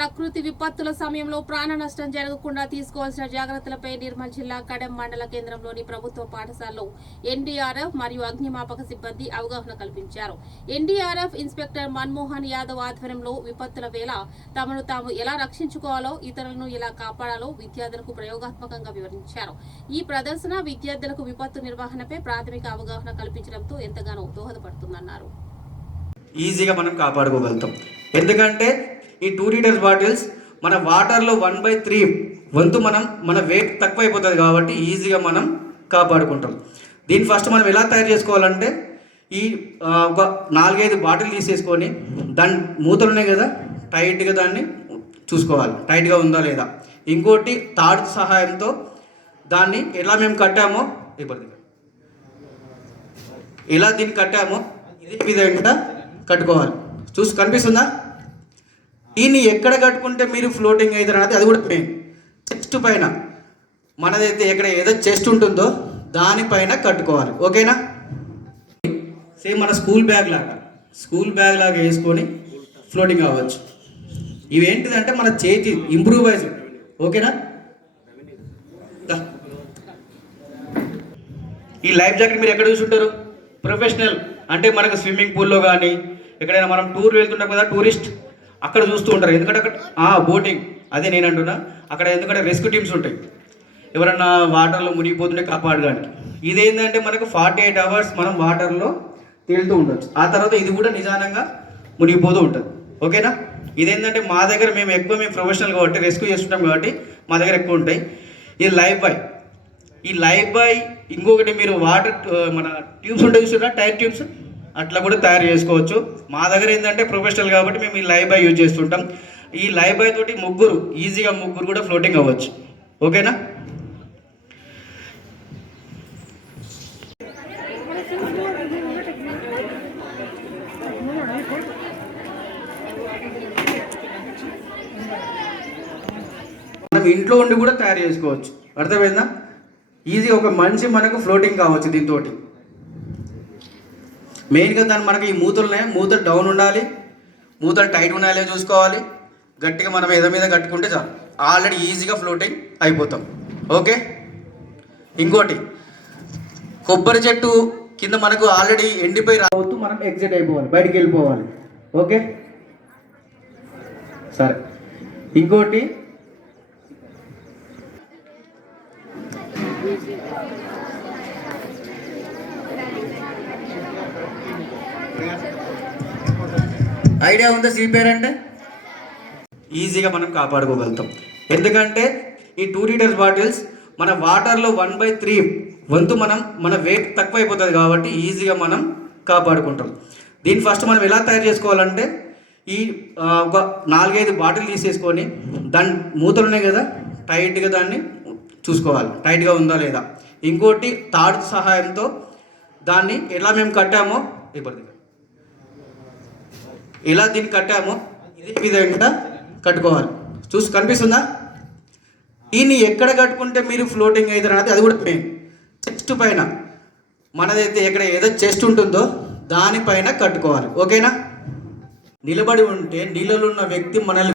ప్రకృతి విపత్తుల సమయంలో ప్రాణ నష్టం జరగకుండా తీసుకోవాల్సిన జాగ్రత్తలపై నిర్మల్ జిల్లా కడెం మండల కేంద్రంలోని ప్రభుత్వ పాఠశాలలో ఎన్డీఆర్ఎఫ్ మరియు అగ్నిమాపక సిబ్బంది అవగాహన కల్పించారు. ఎన్డీఆర్ఎఫ్ ఇన్స్పెక్టర్ మన్మోహన్ యాదవ్ ఆధ్వర్యంలో విపత్తుల వేళ తమను తాము ఎలా రక్షించుకోవాలో, ఇతరులను ఎలా కాపాడాలో విద్యార్థులకు ప్రయోగాత్మకంగా వివరించారు. ఈ ప్రదర్శన విద్యార్థులకు విపత్తు నిర్వహణపై ప్రాథమిక అవగాహన కల్పించడంతో ఎంతగానో దోహదపడుతుందన్నారు. ఈజీగా మనం కాపాడుకోగలుగుతాం. ఎందుకంటే ఈ 2 లీటర్స్ బాటిల్స్ మన వాటర్లో 1/3 వంతు మన వెయిట్ తక్కువ అయిపోతుంది కాబట్టి ఈజీగా మనం కాపాడుకుంటాం. దీన్ని ఫస్ట్ మనం ఎలా తయారు చేసుకోవాలంటే ఈ ఒక 4-5 బాటిల్ తీసేసుకొని దాని మూతలు ఉన్నాయి కదా, టైట్గా దాన్ని చూసుకోవాలి, టైట్గా ఉందా లేదా. ఇంకోటి తాడు సహాయంతో దాన్ని ఎలా మేము కట్టామో ఎలా దీన్ని కట్టామో ఇదే విధంగా కట్టుకోవాలి. కనిపిస్తుందా? దీన్ని ఎక్కడ కట్టుకుంటే మీరు ఫ్లోటింగ్ అవుతారు అనేది అది కూడా మెయిన్. చెస్ట్ పైన మనదైతే ఎక్కడ ఏదో చెస్ట్ ఉంటుందో దానిపైన కట్టుకోవాలి. ఓకేనా? సేమ్ మన స్కూల్ బ్యాగ్ లాగా వేసుకొని ఫ్లోటింగ్ అవ్వచ్చు. ఇవేంటిదంటే మన చేతి ఇంప్రూవైజ్. ఓకేనా? ఈ లైఫ్ జాకెట్ మీరు ఎక్కడ చూసుంటారు? ప్రొఫెషనల్ అంటే మనకు స్విమ్మింగ్ పూల్లో కానీ ఎక్కడైనా మనం టూర్ వెళ్తుంటాం కదా, టూరిస్ట్ అక్కడ చూస్తూ ఉంటారు. ఎందుకంటే అక్కడ బోటింగ్, అదే నేను అంటున్నా. అక్కడ ఎందుకంటే రెస్క్యూ టీమ్స్ ఉంటాయి, ఎవరన్నా వాటర్లో మునిగిపోతుంటే కాపాడడానికి. ఇదేంటంటే మనకు 48 అవర్స్ మనం వాటర్లో తేలుతూ ఉండొచ్చు. ఆ తర్వాత ఇది కూడా నిదానంగా మునిగిపోతూ ఉంటుంది. ఓకేనా? ఇదేంటంటే మా దగ్గర మేము ప్రొఫెషనల్ కాబట్టి రెస్క్యూ చేస్తుంటాం కాబట్టి మా దగ్గర ఎక్కువ ఉంటాయి. ఇది లైఫ్ బాయ్ ఇంకొకటి మీరు వాటర్ మన ట్యూబ్స్ ఉంటాయి చూసారా, టైర్ ట్యూబ్స్, అట్లా కూడా తయారు చేసుకోవచ్చు. మా దగ్గర ఏంటంటే ప్రొఫెషనల్ కాబట్టి మేము ఈ లైఫ్ బాయ్ యూజ్ చేస్తుంటాం. ఈ లైఫ్ బాయ్ తోటి ఈజీగా ముగ్గురు కూడా ఫ్లోటింగ్ అవ్వచ్చు. ఓకేనా? మనం ఇంట్లో ఉండి కూడా తయారు చేసుకోవచ్చు. అర్థమైందా? ఈజీ ఒక మనిషి మనకు ఫ్లోటింగ్ కావచ్చు దీంతో. మెయిన్గా దాన్ని మనకి ఈ మూతలు డౌన్ ఉండాలి, మూతలు టైట్ ఉన్నాయో చూసుకోవాలి. గట్టిగా మనం మీద కట్టుకుంటే చాలు, ఆల్రెడీ ఈజీగా ఫ్లోటింగ్ అయిపోతాం. ఓకే? ఇంకోటి, కొబ్బరి చెట్టు కింద మనకు ఆల్రెడీ ఎండిపోయి రావద్దు, మనం ఎగ్జిట్ అయిపోవాలి, బయటికి వెళ్ళిపోవాలి. ఓకే? సరే. ఇంకోటి, ఐడియా ఉందా? సీపేర్ అంటే ఈజీగా మనం కాపాడుకోగలుగుతాం. ఎందుకంటే ఈ 2 లీటర్స్ బాటిల్స్ మన వాటర్లో 1/3 వంతు మన వెయిట్ తక్కువ అయిపోతుంది కాబట్టి ఈజీగా మనం కాపాడుకుంటాం. దీన్ని ఫస్ట్ మనం ఎలా తయారు చేసుకోవాలంటే ఈ ఒక 4-5 బాటిల్ తీసేసుకొని దాని మూతలు ఉన్నాయి కదా, టైట్గా దాన్ని చూసుకోవాలి, టైట్గా ఉందా లేదా. ఇంకోటి తాడు సహాయంతో దాన్ని ఎలా మేము కట్టామో ఎలా దీన్ని కట్టామో ఇదే విధంగా కట్టుకోవాలి. కనిపిస్తుందా? దీన్ని ఎక్కడ కట్టుకుంటే మీరు ఫ్లోటింగ్ అవుతారు అనేది అది కూడా మెయిన్. చెస్ట్ పైన మనదైతే ఎక్కడ ఏదో చెస్ట్ ఉంటుందో దానిపైన కట్టుకోవాలి. ఓకేనా? నిలబడి ఉంటే నీళ్ళలో ఉన్న వ్యక్తి మనల్ని